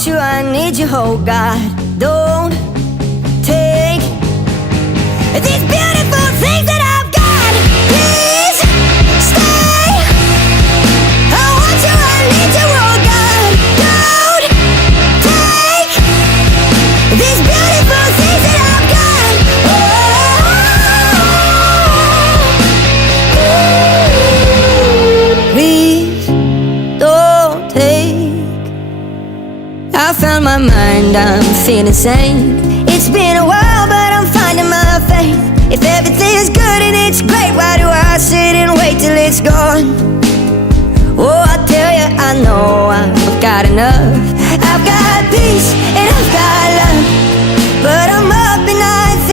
want you, I need you, oh God. Don't take these beautiful things that I've got. Please stay. I want you, I need you, oh God. Don't take these beautiful things that I've got. Oh, please don't take. I found my mind, I'm feeling sane. It's been a while, but I'm finding my faith. If everything is good and it's great, why do I sit and wait till it's gone? Oh, I tell you, I know I've got enough. I've got peace